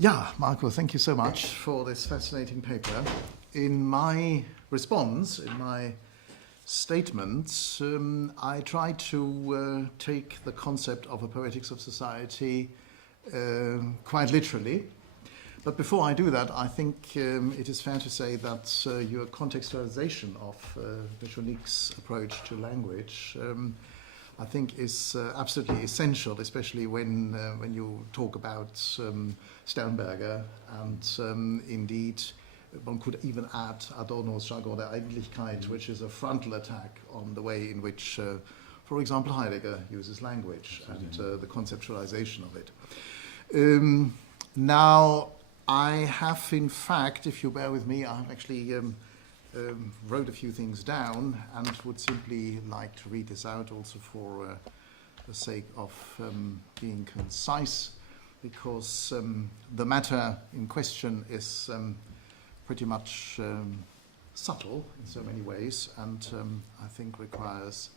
Yeah, Marko, thank you so much for this fascinating paper. In my response, in my statement, I try to take the concept of a poetics of society quite literally. But before I do that, I think it is fair to say that your contextualization of Meschonnic's approach to language I think is absolutely essential, especially when you talk about Sternberger, and indeed one could even add Adorno's jargon der Eigentlichkeit, which is a frontal attack on the way in which, for example, Heidegger uses language and the conceptualization of it. Now, I have, in fact, if you bear with me, I have actually wrote a few things down and would simply like to read this out also for the sake of being concise, because the matter in question is pretty much subtle in so many ways, and I think requires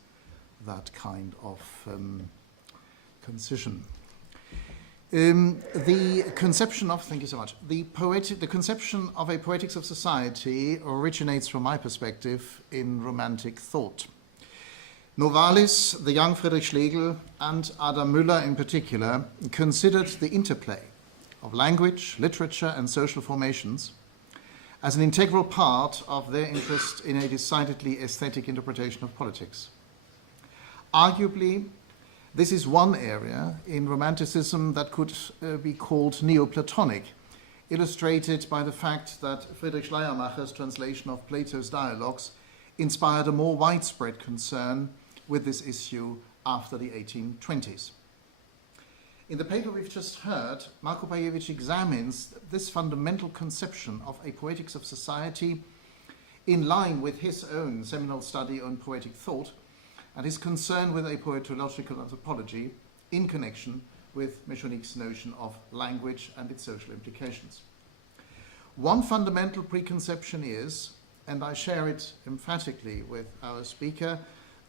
that kind of concision. The conception of, thank you so much, the conception of a poetics of society originates, from my perspective, in Romantic thought. Novalis, the young Friedrich Schlegel, and Adam Müller in particular considered the interplay of language, literature, and social formations as an integral part of their interest in a decidedly aesthetic interpretation of politics. Arguably, this is one area in Romanticism that could be called Neoplatonic, illustrated by the fact that Friedrich Schleiermacher's translation of Plato's Dialogues inspired a more widespread concern with this issue after the 1820s. In the paper we've just heard, Marko Pajević examines this fundamental conception of a poetics of society in line with his own seminal study on poetic thought and his concern with a poetological anthropology in connection with Meschonnic's notion of language and its social implications. One fundamental preconception is, and I share it emphatically with our speaker,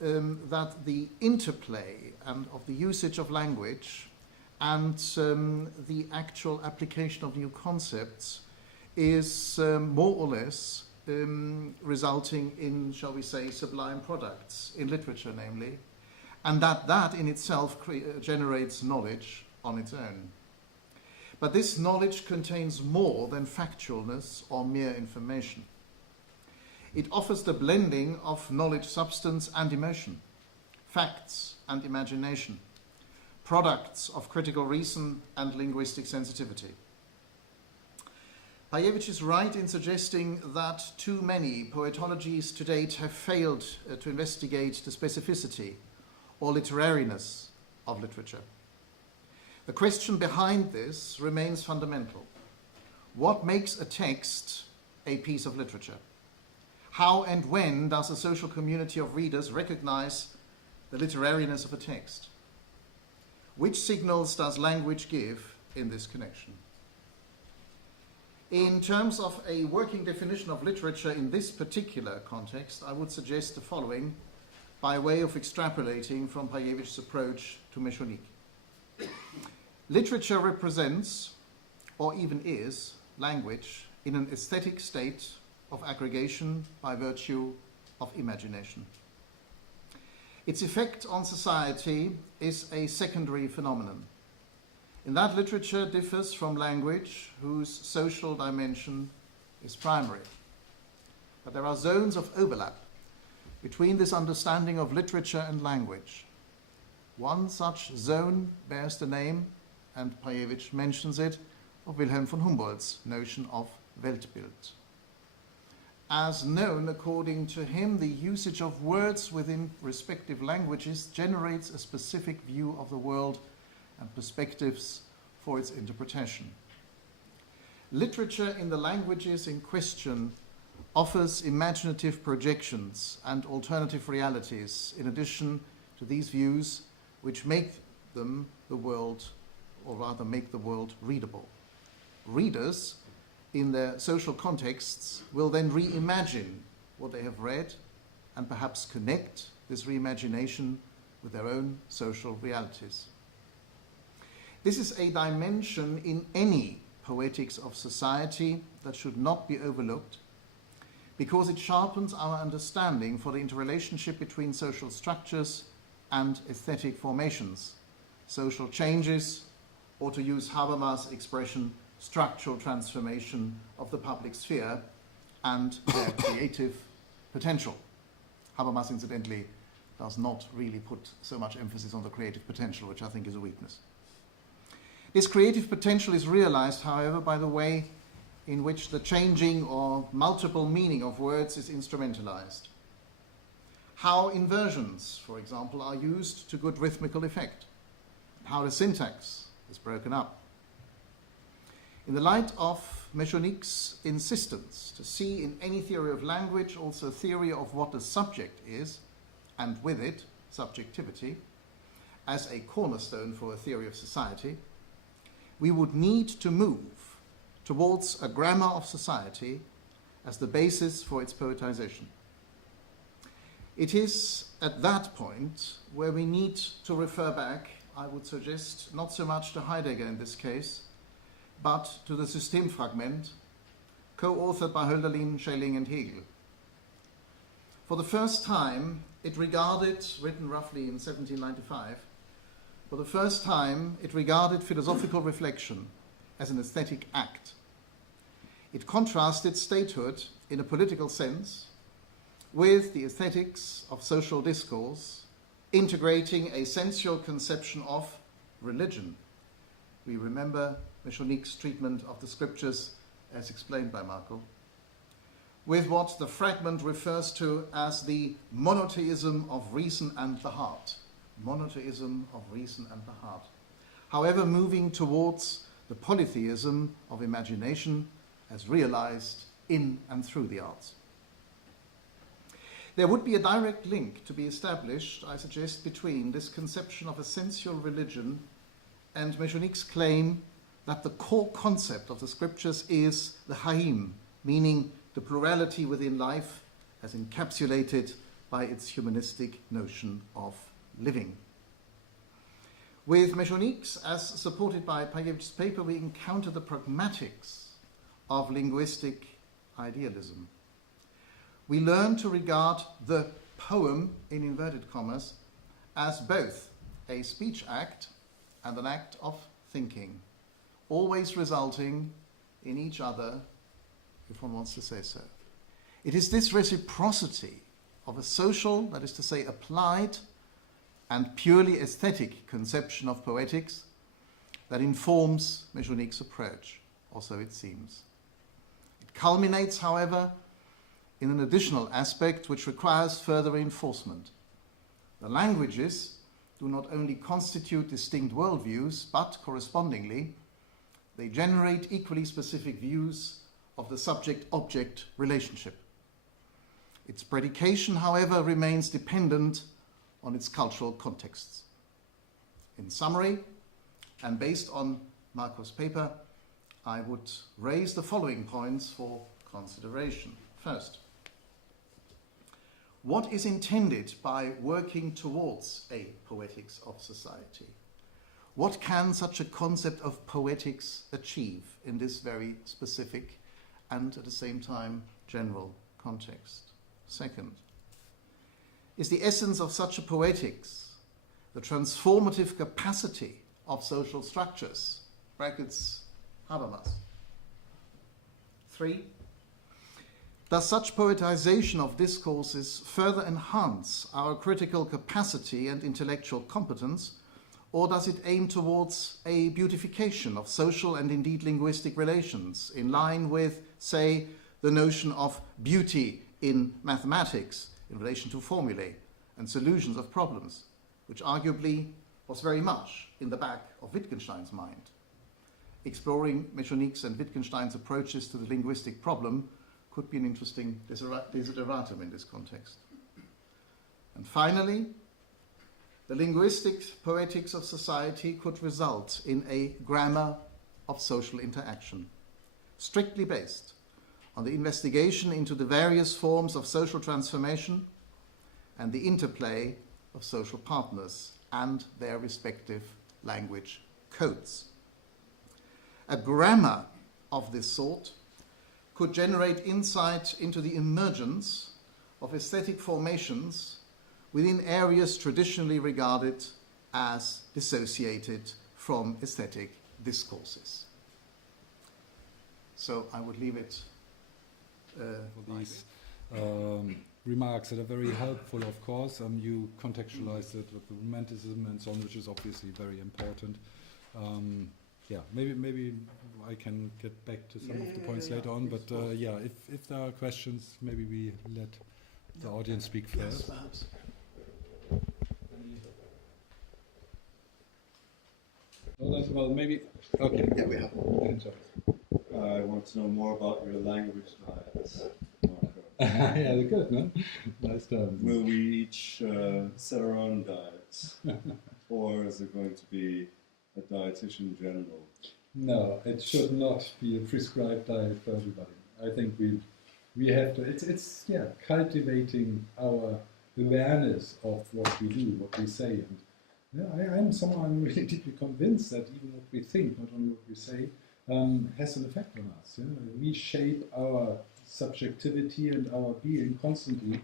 that the interplay and of the usage of language and the actual application of new concepts is more or less resulting in, shall we say, sublime products, in literature namely, and that in itself generates knowledge on its own. But this knowledge contains more than factualness or mere information. It offers the blending of knowledge, substance, and emotion, facts and imagination, products of critical reason and linguistic sensitivity. Pajević is right in suggesting that too many poetologies to date have failed to investigate the specificity or literariness of literature. The question behind this remains fundamental. What makes a text a piece of literature? How and when does a social community of readers recognize the literariness of a text? Which signals does language give in this connection? In terms of a working definition of literature in this particular context, I would suggest the following by way of extrapolating from Pajević's approach to Meschonnic. Literature represents, or even is, language in an aesthetic state of aggregation by virtue of imagination. Its effect on society is a secondary phenomenon. In that, literature differs from language, whose social dimension is primary. But there are zones of overlap between this understanding of literature and language. One such zone bears the name, and Pajević mentions it, of Wilhelm von Humboldt's notion of Weltbild. As known, according to him, the usage of words within respective languages generates a specific view of the world and perspectives for its interpretation. Literature in the languages in question offers imaginative projections and alternative realities in addition to these views, which make them the world, or rather make the world readable. Readers in their social contexts will then reimagine what they have read and perhaps connect this reimagination with their own social realities. This is a dimension in any poetics of society that should not be overlooked because it sharpens our understanding for the interrelationship between social structures and aesthetic formations, social changes, or to use Habermas' expression, structural transformation of the public sphere and their creative potential. Habermas, incidentally, does not really put so much emphasis on the creative potential, which I think is a weakness. This creative potential is realized, however, by the way in which the changing or multiple meaning of words is instrumentalized. How inversions, for example, are used to good rhythmical effect. How the syntax is broken up. In the light of Meschonnic's insistence to see in any theory of language also theory of what the subject is, and with it, subjectivity, as a cornerstone for a theory of society, we would need to move towards a grammar of society as the basis for its poetization. It is at that point where we need to refer back, I would suggest, not so much to Heidegger in this case, but to the Systemfragment, co-authored by Hölderlin, Schelling, and Hegel. For the first time, it regarded, written roughly in 1795, for the first time, it regarded philosophical reflection as an aesthetic act. It contrasted statehood in a political sense with the aesthetics of social discourse, integrating a sensual conception of religion. We remember Meschonnic's treatment of the scriptures as explained by Marko, with what the fragment refers to as the monotheism of reason and the heart. Monotheism of reason and the heart. However, moving towards the polytheism of imagination as realized in and through the arts. There would be a direct link to be established, I suggest, between this conception of a sensual religion and Meschonnic's claim that the core concept of the scriptures is the haim, meaning the plurality within life as encapsulated by its humanistic notion of living. With Meschonnic's, as supported by Pajević's paper, we encounter the pragmatics of linguistic idealism. We learn to regard the poem, in inverted commas, as both a speech act and an act of thinking, always resulting in each other, if one wants to say so. It is this reciprocity of a social, that is to say, applied and purely aesthetic conception of poetics that informs Meschonnic's approach, or so it seems. It culminates, however, in an additional aspect which requires further reinforcement. The languages do not only constitute distinct worldviews, but correspondingly, they generate equally specific views of the subject-object relationship. Its predication, however, remains dependent on its cultural contexts. In summary, and based on Marko's paper, I would raise the following points for consideration. First, what is intended by working towards a poetics of society? What can such a concept of poetics achieve in this very specific and at the same time general context? Second, is the essence of such a poetics the transformative capacity of social structures, brackets Habermas? 3, does such poetization of discourses further enhance our critical capacity and intellectual competence, or does it aim towards a beautification of social and indeed linguistic relations in line with, say, the notion of beauty in mathematics in relation to formulae and solutions of problems, which arguably was very much in the back of Wittgenstein's mind? Exploring Meschonnic's and Wittgenstein's approaches to the linguistic problem could be an interesting desideratum in this context. And finally, the linguistic poetics of society could result in a grammar of social interaction, strictly based on the investigation into the various forms of social transformation and the interplay of social partners and their respective language codes. A grammar of this sort could generate insight into the emergence of aesthetic formations within areas traditionally regarded as dissociated from aesthetic discourses. So I would leave it for these remarks that are very helpful, of course. You contextualized it with the romanticism and so on, which is obviously very important. Yeah, maybe I can get back to some of the points later on, but yeah, if there are questions, maybe we let the audience speak first. Yes, perhaps. Well, maybe, okay. Yeah, we have. I want to know more about your language diets, Marko. Yeah, they're good, no? Nice terms. Will we each set our own diets, or is it going to be a dietitian general? No, it should not be a prescribed diet for everybody. I think we have to. It's cultivating our awareness of what we do, what we say, and I'm really deeply convinced that even what we think, not only what we say, has an effect on us. We shape our subjectivity and our being constantly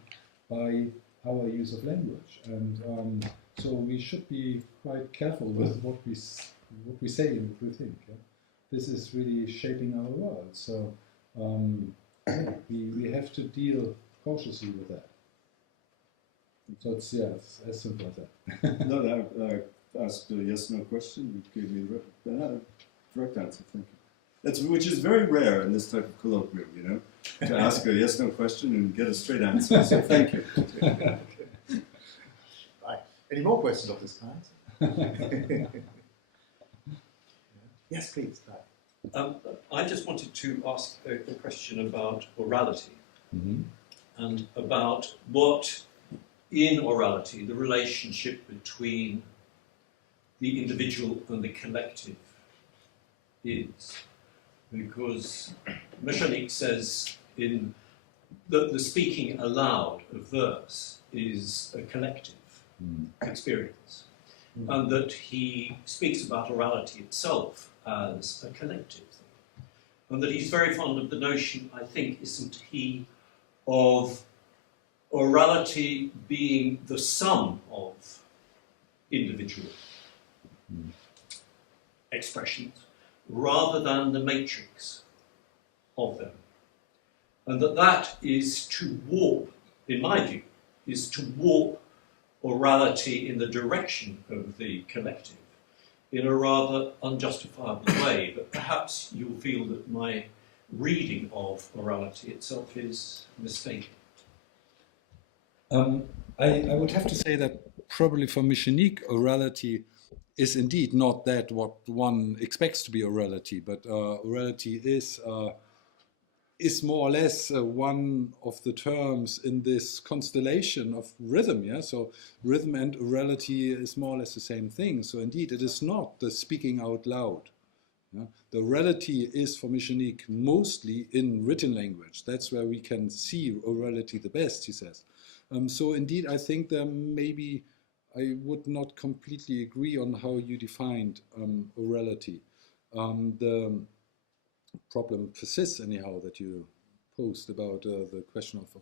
by our use of language, and so we should be quite careful with what we say and what we think. Yeah? This is really shaping our world. So we have to deal cautiously with that. So it's as simple as that. No, I asked a yes/no question. You gave me the direct answer. Thank you. Which is very rare in this type of colloquium, you know, to ask a yes/no question and get a straight answer. So thank you. Okay. Right. Any more questions of this kind? Yes, please. Right. I just wanted to ask a question about orality, and about what, in orality, the relationship between the individual and the collective is. Because Meschonnic says in that the speaking aloud of verse is a collective experience, and that he speaks about orality itself as a collective thing, and that he's very fond of the notion, I think, isn't he, of orality being the sum of individual expressions rather than the matrix of them. And that is to warp, in my view, is to warp orality in the direction of the collective in a rather unjustifiable way. But perhaps you'll feel that my reading of orality itself is mistaken. I would have to say that probably for Meschonnic, orality is indeed not that what one expects to be orality, but orality is more or less one of the terms in this constellation of rhythm. Yeah, so rhythm and orality is more or less the same thing. So indeed, it is not the speaking out loud. Yeah? The orality is for Meschonnic mostly in written language. That's where we can see orality the best, he says. So indeed, I think there maybe I would not completely agree on how you defined orality. The problem persists anyhow that you posed about the question of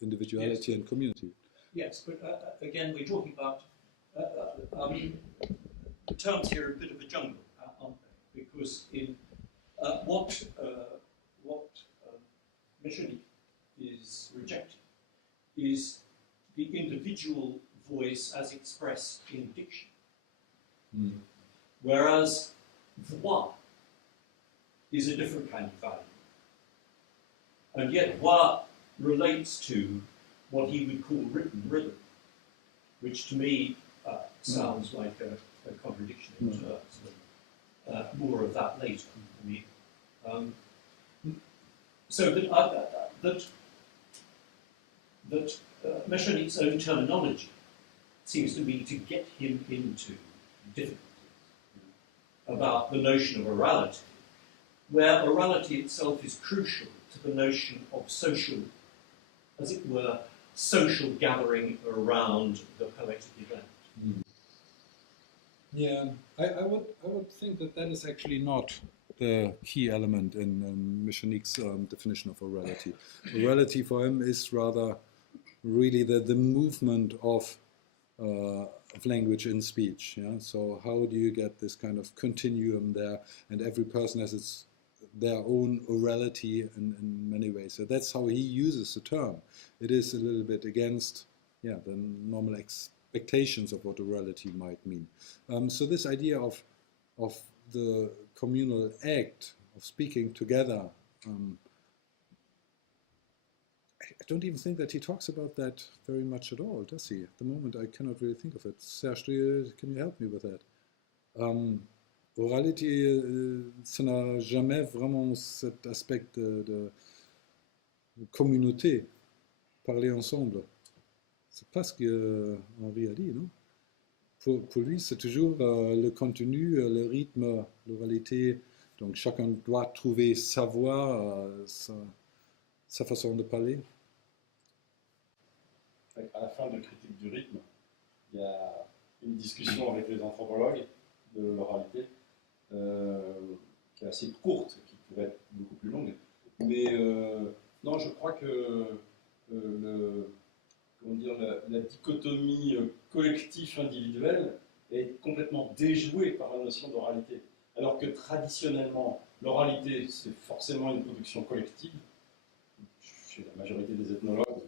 individuality and community. Yes, but again, we're talking about, the terms here are a bit of a jungle, aren't they? Because in what Meschonnic is rejecting is the individual voice as expressed in diction. Whereas voix is a different kind of value. And yet voix relates to what he would call written rhythm, which to me sounds like a contradiction in terms. More of that later. I mean, so that Meschonnic's own terminology seems to me to get him into difficulties about the notion of orality, where orality itself is crucial to the notion of social, as it were, social gathering around the poetic event. Yeah, I would think that is actually not the key element in Mechonnic's definition of orality. Orality for him is rather really the movement of language in speech. Yeah? So how do you get this kind of continuum there, and every person has their own orality in many ways. So that's how he uses the term. It is a little bit against the normal expectations of what orality might mean. So this idea of the communal act of speaking together, I don't even think that he talks about that very much at all, does he? At the moment, I cannot really think of it. Serge, can you help me with that? Oralité, ça n'a jamais vraiment cet aspect de communauté, parler ensemble. C'est pas ce que Henri a dit, non? Pour lui, c'est toujours le contenu, le rythme, l'oralité. Donc chacun doit trouver sa voix, sa façon de parler. À la fin de Critique du rythme, il y a une discussion avec les anthropologues de l'oralité qui est assez courte, qui pourrait être beaucoup plus longue. Mais non, je crois que la dichotomie collectif-individuel est complètement déjouée par la notion d'oralité. Alors que traditionnellement, l'oralité, c'est forcément une production collective, chez la majorité des ethnologues,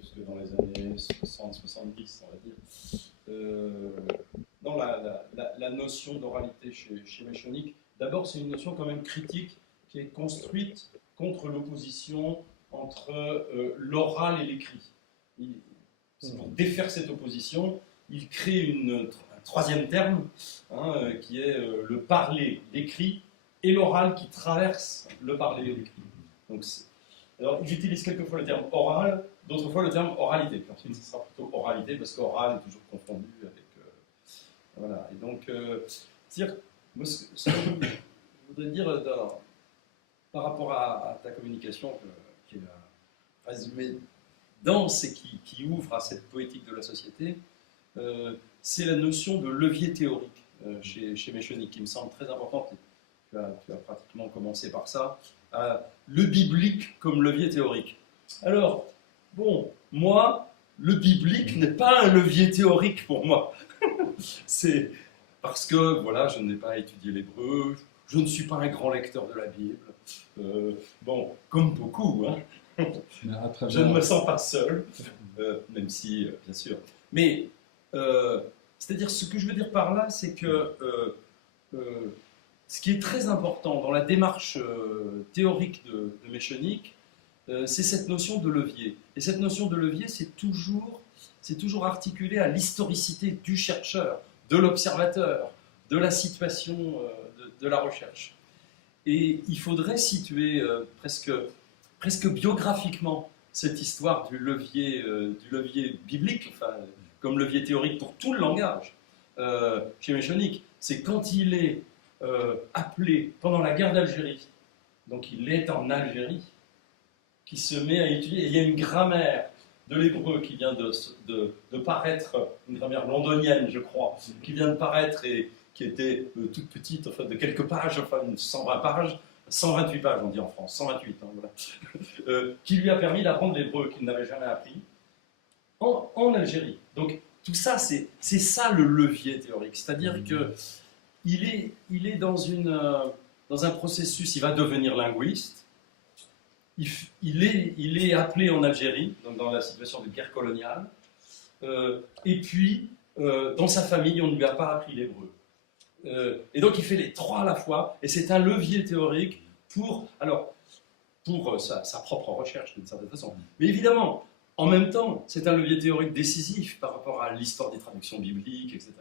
jusque dans les années 60-70, on va dire. Dans la notion d'oralité chez Meschonnic, d'abord, c'est une notion quand même critique qui est construite contre l'opposition entre l'oral et l'écrit. C'est pour défaire cette opposition, il crée un troisième terme, qui est le parler, l'écrit, et l'oral qui traverse le parler et l'écrit. Donc, alors, il utilise quelquefois le terme oral, d'autres fois le terme oralité. Puis ensuite, ce sera plutôt oralité, parce qu'oral est toujours confondu avec... voilà. Et donc, moi, ce que je voudrais dire par rapport à ta communication, qui est résumée dense et qui ouvre à cette poétique de la société, c'est la notion de levier théorique chez Meschonnic, qui me semble très importante. Tu as pratiquement commencé par ça. Le biblique comme levier théorique. Alors, bon, moi, le biblique n'est pas un levier théorique pour moi. C'est parce que, voilà, je n'ai pas étudié l'hébreu, je ne suis pas un grand lecteur de la Bible. Bon, comme beaucoup, hein. Je ne me sens pas seul, même si, bien sûr. Mais, c'est-à-dire, ce que je veux dire par là, c'est que ce qui est très important dans la démarche théorique de Meschonnic, c'est cette notion de levier. Et cette notion de levier, c'est toujours articulé à l'historicité du chercheur, de l'observateur, de la situation de la recherche. Et il faudrait situer presque biographiquement cette histoire du levier biblique, enfin, comme levier théorique pour tout le langage. Chez Meschonnic, c'est quand il est appelé pendant la guerre d'Algérie, donc il est en Algérie, qui se met à étudier. Et il y a une grammaire de l'hébreu qui vient de paraître, une grammaire londonienne, je crois, qui vient de paraître et qui était toute petite, enfin de quelques pages, enfin 120 pages, 128 pages, on dit en France, 128, hein, voilà, qui lui a permis d'apprendre l'hébreu qu'il n'avait jamais appris en Algérie. Donc tout ça, c'est ça le levier théorique, c'est-à-dire que il est dans un processus, il va devenir linguiste. Il est appelé en Algérie, donc dans la situation de guerre coloniale, et puis dans sa famille, on ne lui a pas appris l'hébreu. Et donc il fait les trois à la fois, et c'est un levier théorique pour sa propre recherche d'une certaine façon. Mais évidemment, en même temps, c'est un levier théorique décisif par rapport à l'histoire des traductions bibliques, etc.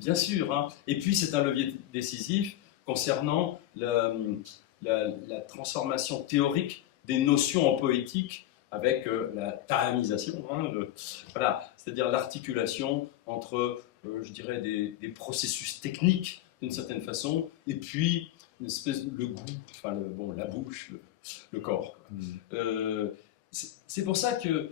Bien sûr, hein. Et puis c'est un levier décisif concernant la transformation théorique des notions en poétique avec la tahamisation, hein, voilà, c'est-à-dire l'articulation entre, je dirais, des processus techniques d'une certaine façon, et puis une espèce le goût, enfin la bouche, le corps. C'est pour ça que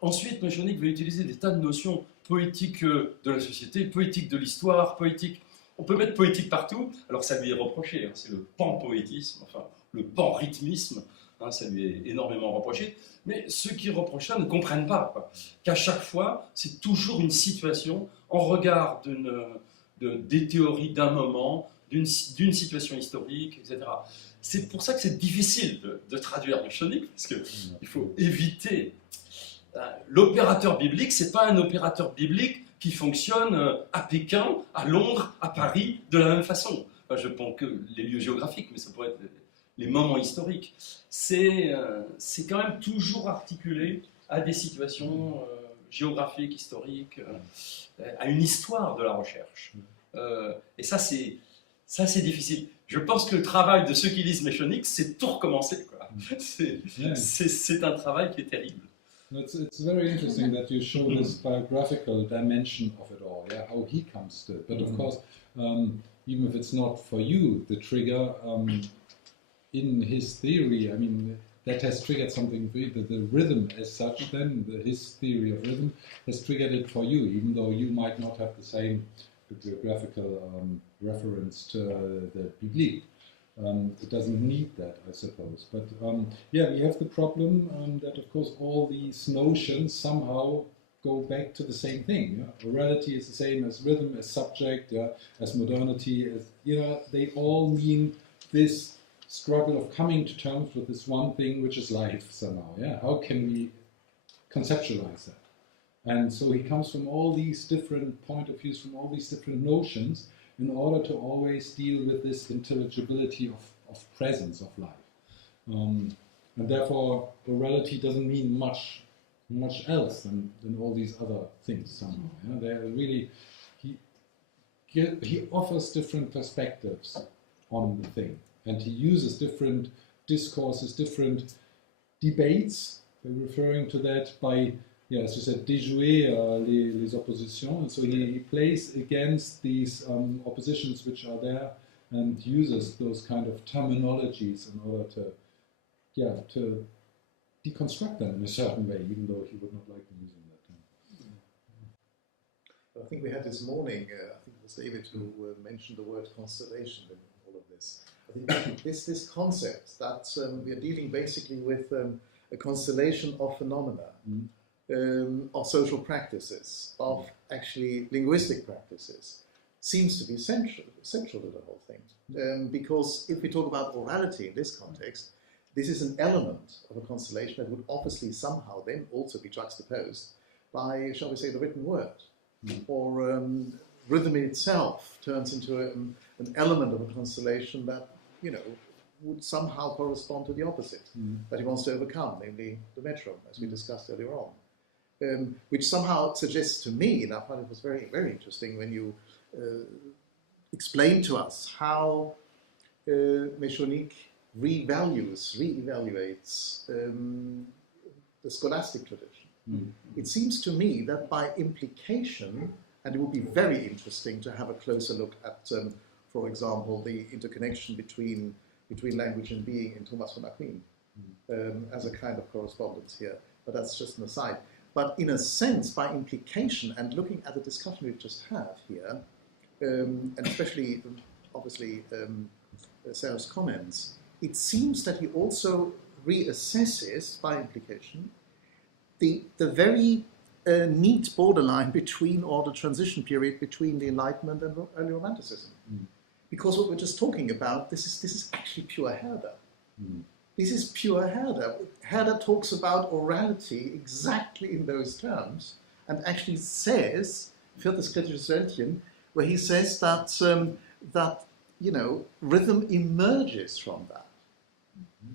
ensuite Meschonnic va utiliser des tas de notions poétiques de la société, poétique de l'histoire, poétique On peut mettre poétique partout, alors ça lui est reproché, hein, c'est le pan-poétisme, enfin le pan-rythmisme, hein, ça lui est énormément reproché, mais ceux qui reprochent ça ne comprennent pas qu'à chaque fois, c'est toujours une situation en regard des théories d'un moment, d'une situation historique, etc. C'est pour ça que c'est difficile de traduire Meschonnic, parce qu'il faut éviter. L'opérateur biblique, c'est pas un opérateur biblique qui fonctionne à Pékin, à Londres, à Paris, de la même façon. Enfin, je prends que les lieux géographiques, mais ça pourrait être les moments historiques. C'est quand même toujours articulé à des situations géographiques, historiques, à une histoire de la recherche. Et ça, c'est difficile. Je pense que le travail de ceux qui lisent Meschonnic, c'est tout recommencer, quoi. C'est un travail qui est terrible. It's very interesting that you show this biographical dimension of it all, yeah, how he comes to it. But of course, even if it's not for you, the trigger in his theory, I mean, that has triggered something for you. The rhythm as such, then his theory of rhythm has triggered it for you, even though you might not have the same bibliographical reference to the Biblique. It doesn't need that, I suppose. But yeah, we have the problem that, of course, all these notions somehow go back to the same thing. Yeah? Orality is the same as rhythm, as subject, yeah? As modernity, as, you know, they all mean this struggle of coming to terms with this one thing, which is life somehow. Yeah, how can we conceptualize that? And so he comes from all these different point of views, from all these different notions, in order to always deal with this intelligibility of presence of life. And therefore, orality doesn't mean much else than all these other things somehow. Yeah? They're really, he offers different perspectives on the thing, and he uses different discourses, different debates, referring to that by, yeah, as you said, déjouer les oppositions, and so he plays against these oppositions which are there and uses those kind of terminologies in order to, yeah, to deconstruct them in a certain way, even though he would not like using that term. I think we had this morning, I think it was David who mentioned the word constellation in all of this. I think this concept that we are dealing basically with a constellation of phenomena. Of social practices, of actually linguistic practices, seems to be central to the whole thing. Because if we talk about orality in this context, this is an element of a constellation that would obviously somehow then also be juxtaposed by, shall we say, the written word. Or rhythm in itself turns into an element of a constellation that, you know, would somehow correspond to the opposite that he wants to overcome, namely the metronome, as we discussed earlier on. Which somehow suggests to me, and I find it was very, very interesting when you explained to us how Meschonnic reevaluates the scholastic tradition. It seems to me that by implication, and it would be very interesting to have a closer look at, for example, the interconnection between language and being in Thomas von Aquin as a kind of correspondence here. But that's just an aside. But in a sense, by implication, and looking at the discussion we've just had here, and especially, obviously, Sarah's comments, it seems that he also reassesses, by implication, the very neat borderline between, or the transition period between the Enlightenment and early Romanticism. Because what we're just talking about, this is actually pure Herder. This is pure Herder. Herder talks about orality exactly in those terms, and actually says, Viertes kritisches Wäldchen, where he says that that, you know, rhythm emerges from that.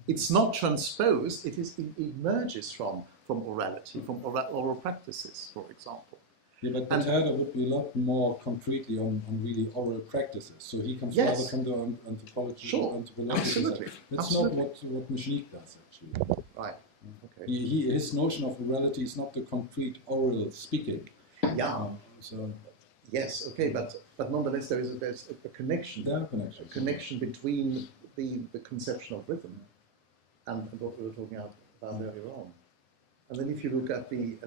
It's not transposed; it emerges from orality, from oral practices, for example. Yeah, but Herder would be a lot more concretely on really oral practices. So he comes rather from the anthropology, anthropology. Absolutely. That's not what Meschonnic does, actually. Right. Okay. His notion of orality is not the concrete oral speaking. Yeah. Yes. Okay. But nonetheless, there's a connection. There are connections. A connection between the conception of rhythm and what we were talking about earlier on. And then if you look at the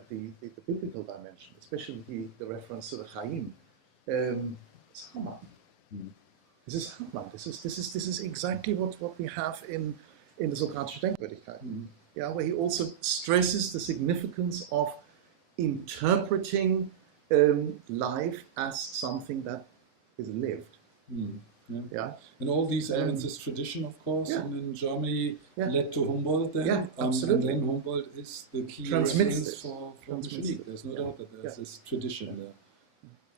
biblical dimension, especially the reference to the Chaim, it's Hama. This is Hartmann. This is exactly what we have in the Sokratische Denkwürdigkeit. Yeah, where he also stresses the significance of interpreting life as something that is lived. Yeah. And all these elements is tradition, of course, and in Germany led to Humboldt then. Yeah, absolutely. And then Humboldt is the key Transmits reference this. for Transmits Meschonnic. it. There's no doubt that there's this tradition there.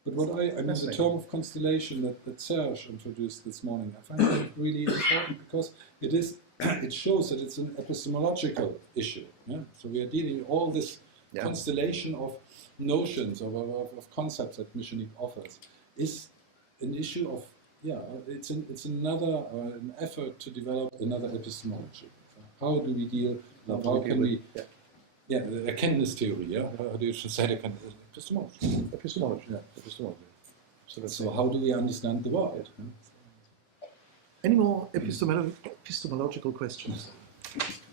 But It's what I mean, the fascinating. term of constellation that Serge introduced this morning, I find that really important because it shows that it's an epistemological issue. Yeah? So we are dealing with all this constellation of notions, of concepts that Meschonnic offers, is an issue of, it's another an effort to develop another epistemology. How do we deal, how can we, the Erkenntnistheory, how do you say that? Epistemology. Epistemology. Yeah. Epistemology. So how do we understand the world? Any more epistemological questions?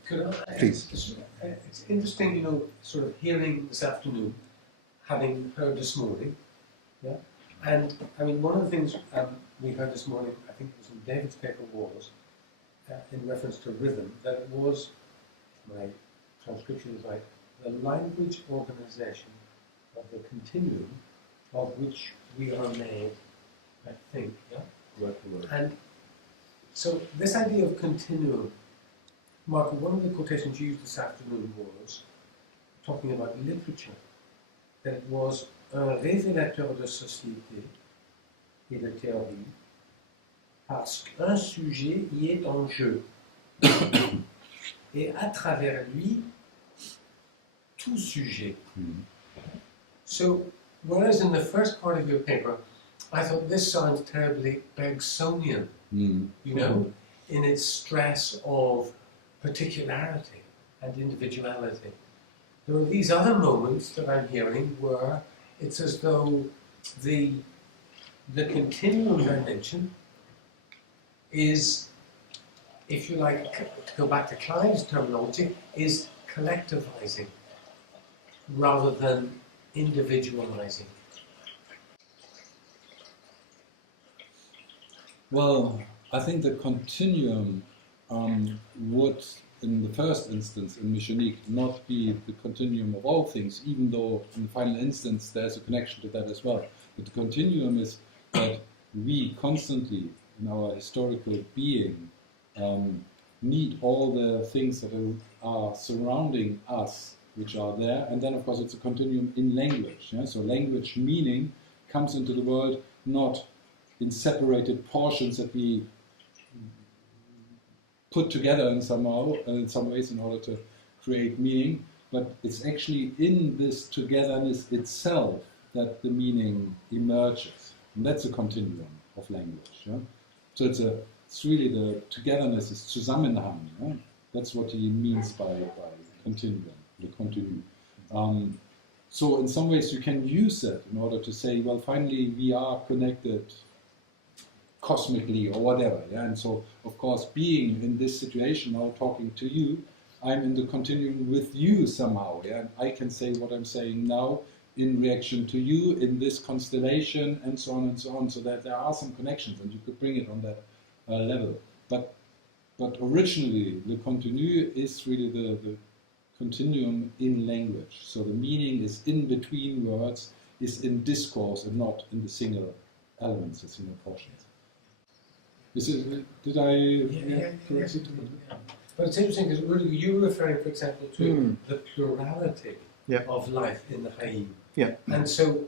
Could I, Please. It's interesting, sort of hearing this afternoon, having heard this morning, and I mean, one of the things we heard this morning, I think it was in David's paper, was in reference to rhythm, that it was, my transcription is right, the language organization of the continuum of which we are made, I think, And so this idea of continuum, Marko, one of the quotations you used this afternoon was talking about literature, that it was un révélateur de société et de théorie parce qu'un sujet y est en jeu et à travers lui tout sujet. So, whereas in the first part of your paper, I thought this sounds terribly Bergsonian, in its stress of particularity and individuality. There are these other moments that I'm hearing where it's as though the continuum dimension is, if you like, to go back to Klein's terminology, is collectivizing rather than individualizing. Well, I think the continuum would, in the first instance, in Meschonnic, not be the continuum of all things, even though in the final instance there's a connection to that as well. But the continuum is that we constantly, in our historical being, need all the things that are surrounding us, which are there, and then of course it's a continuum in language. Yeah? So language meaning comes into the world not in separated portions that we put together in some ways in order to create meaning, but it's actually in this togetherness itself that the meaning emerges. And that's a continuum of language. Yeah? So it's really the togetherness, is Zusammenhang. Yeah? That's what he means by continuum, the continu. So in some ways you can use that in order to say, well, finally we are connected cosmically or whatever. Yeah? And so, of course, being in this situation now, talking to you, I'm in the continuum with you somehow. Yeah? And I can say what I'm saying now in reaction to you in this constellation, and so on and so on, so that there are some connections, and you could bring it on that level. But originally, the continu is really the continuum in language. So the meaning is in between words, is in discourse, and not in the single elements, the single portions. Did I correct it? Yeah. But it's interesting because really you were referring, for example, to the plurality of life in the Haïm. Yeah. And so,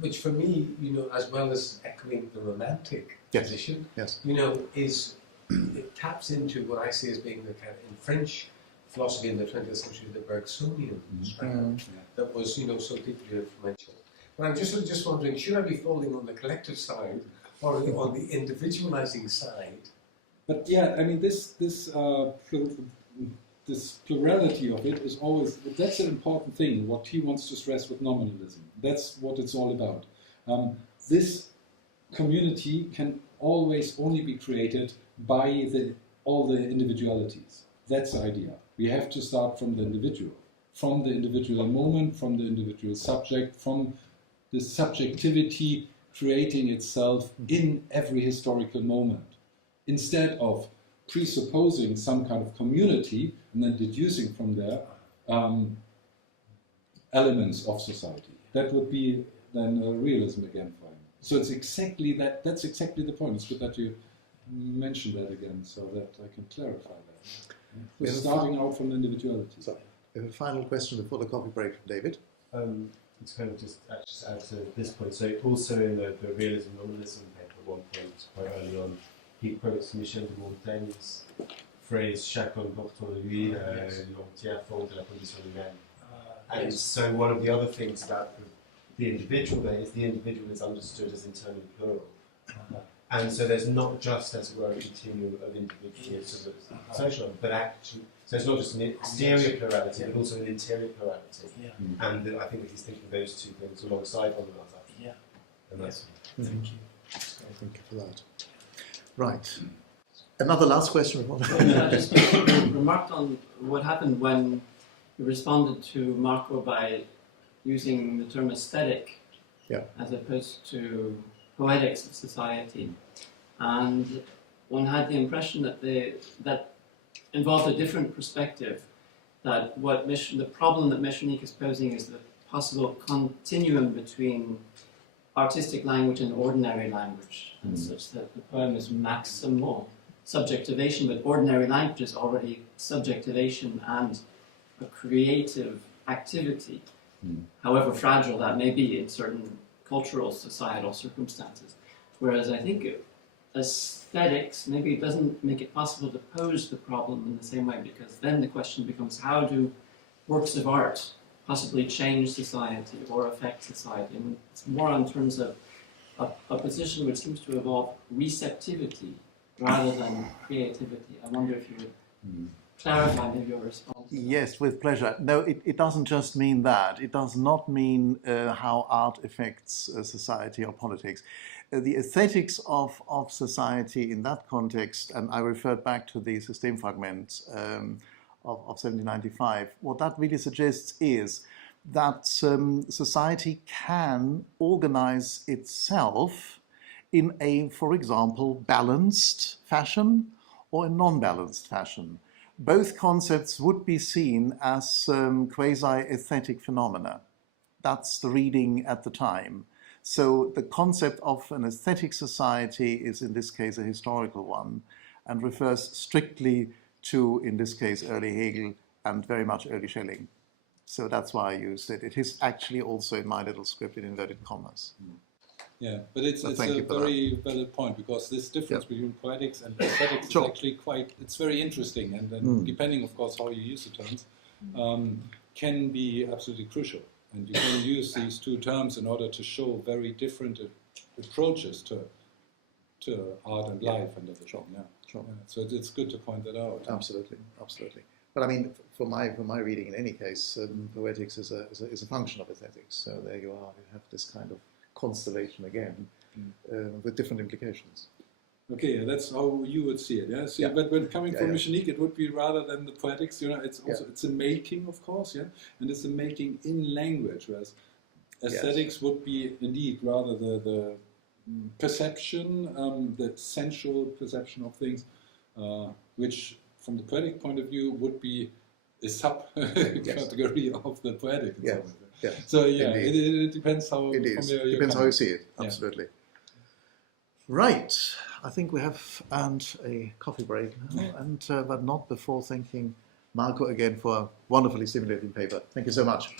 which for me, as well as echoing the romantic position, is it taps into what I see as being the kind of, in French philosophy in the 20th century, the Bergsonian strand that was, so deeply influential. But I'm just wondering, should I be falling on the collective side or on the individualizing side? But yeah, I mean, this plurality of it is always, that's an important thing, what he wants to stress with nominalism. That's what it's all about. This community can always only be created by all the individualities. That's the idea. We have to start from the individual moment, from the individual subject, from the subjectivity creating itself in every historical moment, instead of presupposing some kind of community and then deducing from there elements of society. That would be then realism again for him. So it's exactly that. That's exactly the point. It's good that you mentioned that again, so that I can clarify that. We're starting out from individuality. Sorry. We have a final question before the coffee break from David. It's kind of just add to this point. So also in the realism nominalism paper, at one point quite early on, he quotes Michel de Montaigne's phrase "Chacun porte en lui l'entière forme de la condition humaine." And so one of the other things about the individual there is the individual is understood as internally plural. And so there's not just, as it were, a continuum of individual sort of social, but actually, so it's not just an exterior plurality, but also an interior plurality. And I think that he's thinking those two things alongside one another. Yeah. And that's Thank you. Thank you for that. Right. Another last question. I just remarked on what happened when you responded to Marko by using the term aesthetic as opposed to poetics of society. And one had the impression that that involved a different perspective, that the problem that Meschonnic is posing is the possible continuum between artistic language and ordinary language, and such that the poem is maximal subjectivation, but ordinary language is already subjectivation and a creative activity, however fragile that may be in certain cultural, societal circumstances. Whereas I think aesthetics, maybe it doesn't make it possible to pose the problem in the same way, because then the question becomes, how do works of art possibly change society or affect society? And it's more on terms of a position which seems to involve receptivity rather than creativity. I wonder if you would clarify maybe your response. Yes, with pleasure. No, it doesn't just mean that. It does not mean how art affects society or politics. The aesthetics of society in that context, and I referred back to the Systemfragment of 1795, what that really suggests is that society can organize itself in a, for example, balanced fashion or a non-balanced fashion. Both concepts would be seen as quasi-aesthetic phenomena. That's the reading at the time. So the concept of an aesthetic society is in this case a historical one and refers strictly to, in this case, early Hegel and very much early Schelling. So that's why I used it. It is actually also in my little script in inverted commas. Yeah, but it's a very valid point, because this difference between poetics and aesthetics is actually quite, it's very interesting, and depending, of course, how you use the terms, can be absolutely crucial. And you can use these two terms in order to show very different approaches to art and life and everything. So it's good to point that out. Absolutely, absolutely. But I mean, for my reading, in any case, poetics is a function of aesthetics. So there you are. You have this kind of constellation again, with different implications. Okay, that's how you would see it. Yeah. So, but when coming from Meschonnic, it would be rather than the poetics. You know, it's also it's a making, of course, and it's a making in language, whereas aesthetics would be indeed rather the perception, the sensual perception of things, which from the poetic point of view would be a sub-category of the poetic. So it depends how depends how you see it. Absolutely. Right. I think we have earned a coffee break now, and but not before thanking Marko again for a wonderfully stimulating paper. Thank you so much.